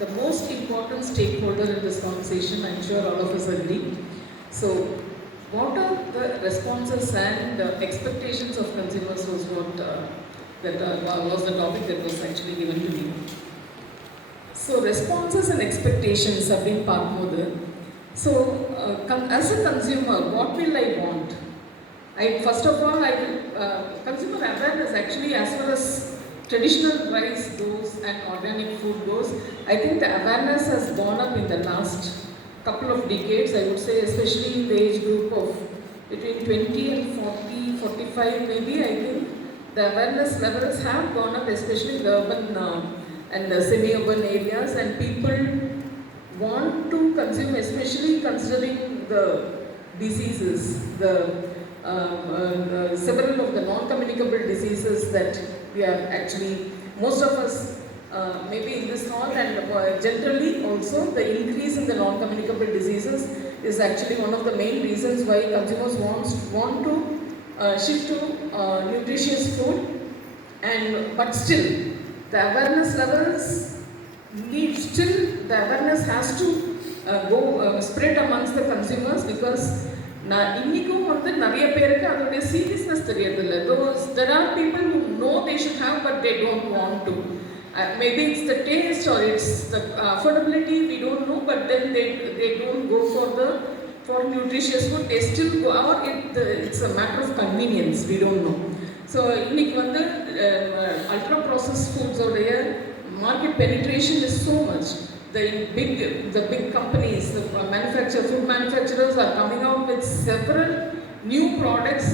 the most important stakeholder in this conversation. I'm sure all of us agree. So, what are the responses and expectations of consumers was what was the topic that was actually given to me. So, responses and expectations have been part. So, as a consumer, what will I want? First of all, consumer awareness actually, as far as traditional rice goes and organic food goes, I think the awareness has gone up in the last couple of decades, I would say, especially in the age group of between 20 and 40, 45 maybe. I think the awareness levels have gone up, especially in the urban and the semi-urban areas, and people want to consume, especially considering the diseases, several of the non-communicable diseases that we are actually, most of us maybe in this hall and generally also, the increase in the non-communicable diseases is actually one of the main reasons why consumers want to shift to nutritious food. But still, the awareness levels need, still the awareness has to go spread amongst the consumers, because இன்னிக்கும் வந்து நிறைய பேருக்கு அதோடைய seriousness தெரியறதில்ல. There are people who know they should have but they don't want to. Maybe it's the taste or it's the affordability, we don't know, but then they don't go for nutritious food. They still go, or it's a matter of convenience, we don't know. So இன்னைக்கு வந்து ultra processed foods உடைய market penetration is so much. The big companies, the food manufacturers are coming out with several new products,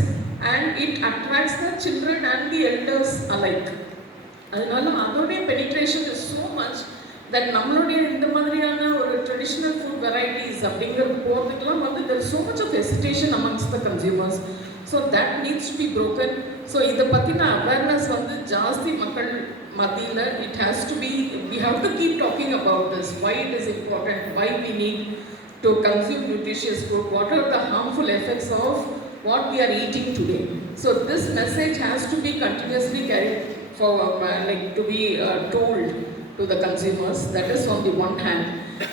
and it attracts the children and the elders alike. Adhoடைய penetration is so much that நம்மளுடைய இந்த மாதிரியான ஒரு traditional food varieties அப்படிங்கிறது போறதுக்குலாம் வந்து there is so much of hesitation amongst the consumers. So that needs to be broken. So இதை பற்றின awareness வந்து ஜாஸ்தி மக்கள் மத்தியில், it has to be, we have to keep talking about this, why it is important, why we need to consume nutritious food, what are the harmful effects of what we are eating today. So this message has to be continuously carried forward, to be told to the consumers. That is on the one hand.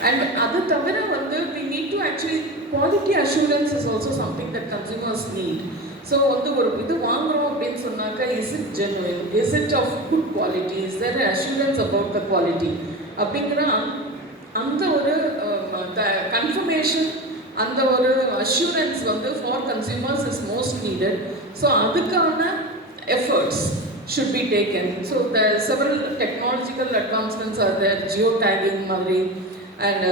And other tavira vandu, we need to actually, quality assurance is also something that consumers need. So வந்து ஒரு இது வாங்குறோம் அப்படின்னு சொன்னாக்கா, is it genuine, is it of good quality, is there an assurance about the quality அப்படிங்கிற அந்த ஒரு confirmation, அந்த ஒரு assurance வந்து for consumers is most needed. So அதுக்கான efforts should be taken. So there are several technological advancements are there, geotagging மாதிரி, and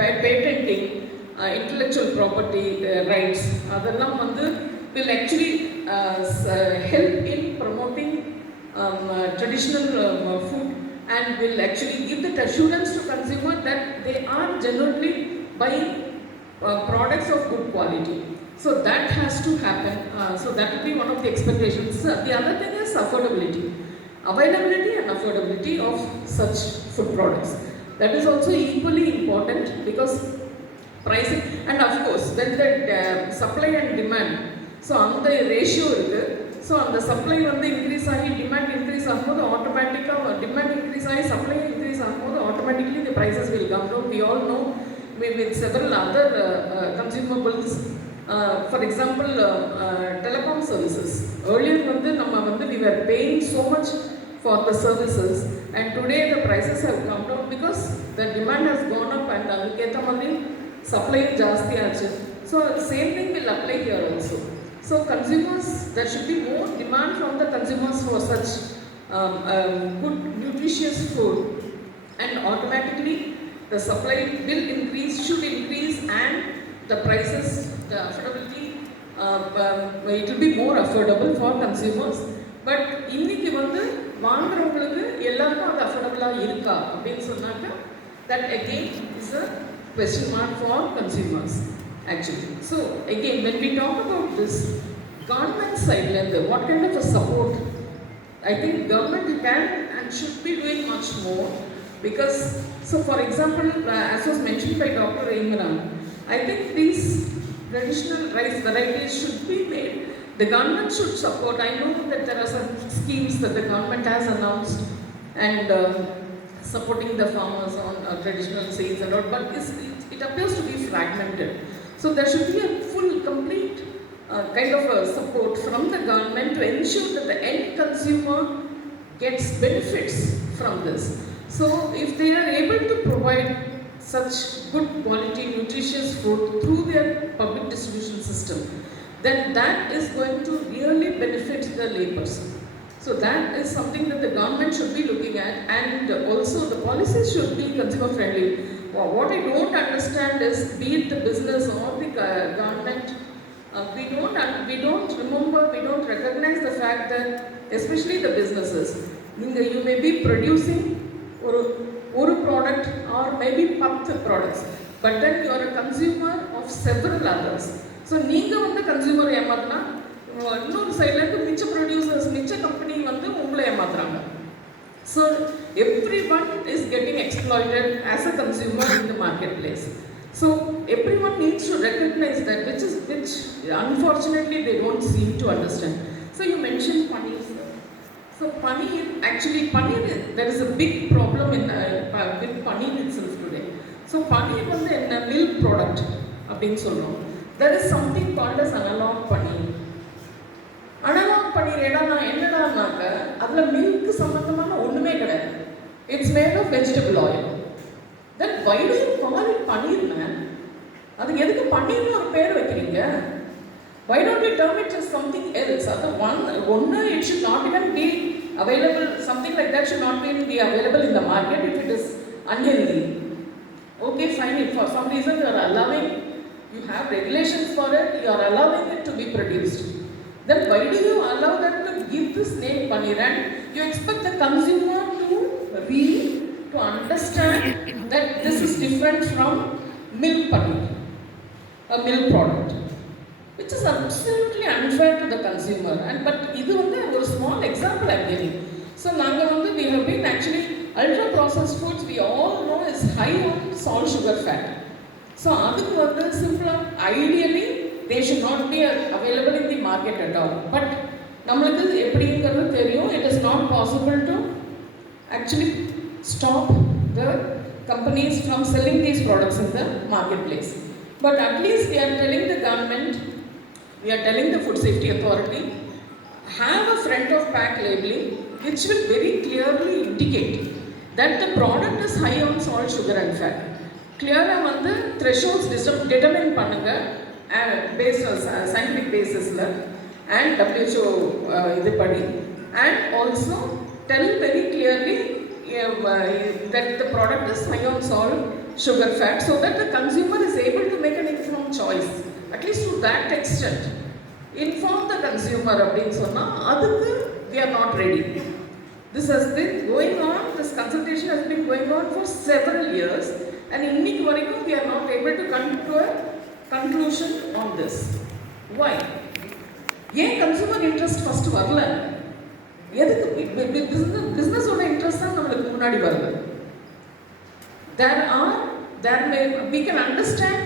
patenting, intellectual property rights, அதெல்லாம் வந்து will actually help in promoting traditional food, and will actually give that assurance to consumer that they are genuinely buying products of good quality. So that has to happen. So that will be one of the expectations. The other thing is affordability, availability and affordability of such food products. That is also equally important, because pricing, and of course when the supply and demand, so அந்த ratio இருக்கு. So அந்த supply வந்து increase ஆகி demand increase ஆகும்போது automatically demand increase ஆகி supply increase ஆகும்போது automatically the prices will come down. We all know with several other consumables, for example telecom services. Earlier வந்து நம்ம வந்து we were paying so much for the services, and today the prices have come down because the demand has gone up and அதுக்கேற்ற மாதிரி supply ஜாஸ்தி ஆச்சு. So same thing will apply here also. So consumers, there should be more demand from the consumers for such good nutritious food, and automatically the supply will increase, should increase, and the prices, the affordability, it will be more affordable for consumers. But இன்னைக்கு வந்து வாங்குறவங்களுக்கு எல்லாருக்கும் அது அஃபோர்டபுளாக இருக்கா அப்படின்னு சொன்னாக்க, that again is a question mark for consumers actually. So again, when we talk about this government side, what kind of a support, I think government can and should be doing much more, because so for example, as was mentioned by Dr. Imran, I think these traditional rice varieties should be made. The government should support. I know that there are some schemes that the government has announced, and supporting the farmers on traditional sales and all, but it appears to be fragmented. So there should be a full, complete kind of support from the government to ensure that the end consumer gets benefits from this. So if they are able to provide such good quality nutritious food through their public distribution system, then that is going to really benefit the layperson. So that is something that the government should be looking at, and also the policies should be consumer friendly. What I don't understand is, be it the business or the government, we don't recognize the fact that, especially the businesses, you may be producing one product or maybe 10 products, but then you are a consumer of several others. So நீங்க வந்து consumer ஏமாத்தினா இன்னொரு சைடில் இருந்து மிச்ச producers மிச்ச company வந்து உங்களை ஏமாத்துறாங்க. So everyone is getting exploited as a consumer in the marketplace. So everyone needs to recognize that, which unfortunately they don't seem to understand. So you mentioned paneer. So paneer, actually paneer, there is a big problem with paneer itself today. So paneer வந்து என்ன milk product அப்படின்னு சொல்றோம். There is something called as analog paneer. Analog paneer என்னடானாக்க அதுல milk சம்பந்தமான ஒண்ணுமே கிடையாது. It's made of vegetable oil. Then why do you call it paneer, man? அதுக்கு எதுக்கு பன்னீர்னு ஒரு பேர் வைக்கிறீங்க? Why don't you term it as something else? It should not even be available, something like that should not even be available in the market if it is unhealthy. Okay, fine, if for some reason you are allowing, you have regulations for it, you are allowing it to be produced. Then why do you allow them to give this name paneer, and you expect the consumer to read, to understand that this is different from milk paneer, a milk product, which is absolutely unfair to the consumer. But this is a small example I am giving. So we have been actually, ultra processed foods we all know is high on salt, sugar, fat. So simple, ideally they should not be available in the market at all. But it is not possible to actually stop the companies from selling these products in the marketplace. But at least we are telling the government, we are telling the Food Safety Authority, have a front of pack labeling which will very clearly indicate that the product is high on salt, sugar and fat. Clearly the thresholds determine pannunga based on scientific basis and WHO and also tell very clearly that the product is high on salt, sugar, fat, so that the consumer is able to make an informed choice. At least to that extent, inform the consumer. We are not ready. This has been going on, this consultation has been going on for several years, and we are not able to come to a conclusion on this. Why? Why consumer interest first varla? Business interest we can understand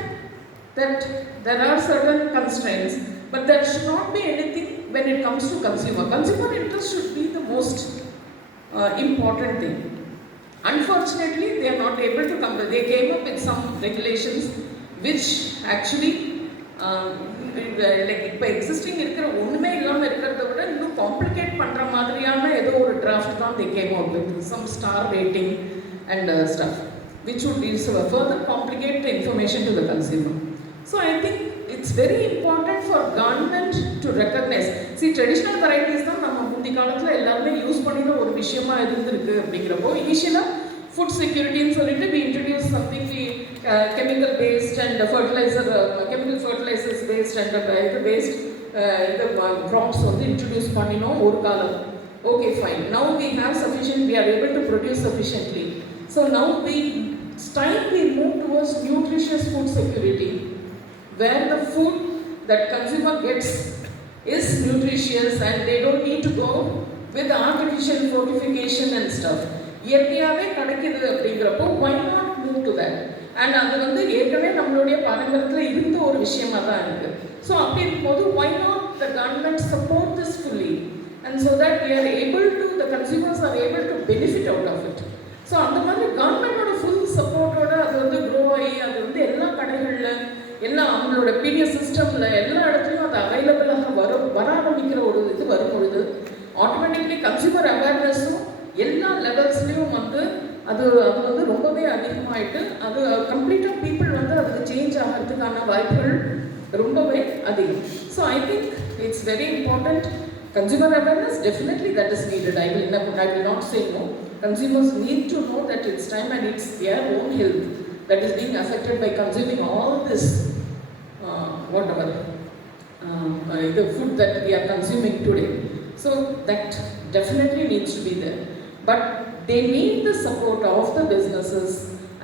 that there are certain constraints, but there should not be anything when it comes to consumer. Consumer interest should be the most important thing. Unfortunately, they are not able to come. They came up with some regulations which actually like existing complicate draft they came out with some star rating and stuff, which would further complicate the information to the consumer. So I think it's very important for government to recognize. See, traditional varieties use initially food security we introduced something chemical based and chemical fertilizers based and based crops introduced okay, fine. Now we have sufficient, we are able to produce sufficiently. So now we move towards nutritious food security, where the food that consumer gets is nutritious and they don't need to go with artificial fortification and stuff. Why not move to that? And so why not the government support this fully, and so that we are able to, the consumers are able to benefit out of it. So அந்த மாதிரி கவர்மெண்டோட full சப்போர்ட்டோட அது வந்து grow ஆகி அது வந்து எல்லா கடைகளில் எல்லாம் அவங்களோட பிடிஎஸ் சிஸ்டமில் எல்லா இடத்துலையும் அது அவைலபிளாக வர ஆரம்பிக்கிற ஒரு இது வரும்பொழுது ஆட்டோமேட்டிக்லி கன்சியூமர் அவேர்னஸும் எல்லா லெவல்ஸ்லேயும் வந்து அது வந்து ரொம்பவே அதிகமாகிட்டு அது கம்ப்ளீட்டாக பீப்புள் வந்து அதுக்கு சேஞ்ச் ஆகிறதுக்கான வாய்ப்புகள் ரொம்பவே அதிகம். So I think it's very important. Consumer awareness, definitely that is needed. I will not say no. Consumers need to know that it's time and it's their own health that is being affected by consuming all this, the food that we are consuming today. So that definitely needs to be there. But they need the support of the businesses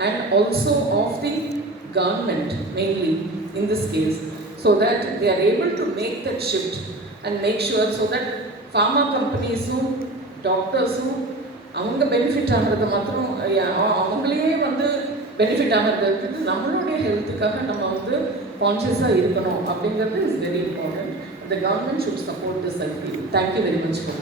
and also of the government, mainly in this case, so that they are able to make that shift and make sure so that pharma companies, doctors, அவங்க benefit ஆகிறது மாத்திரம் அவங்களே வந்து benefit ஆகிறதுக்கு நம்மளுடைய ஹெல்த்துக்காக நம்ம வந்து கான்ஷியஸாக இருக்கணும் அப்படிங்கிறது is very important. The government should support this, I feel. Thank you very much for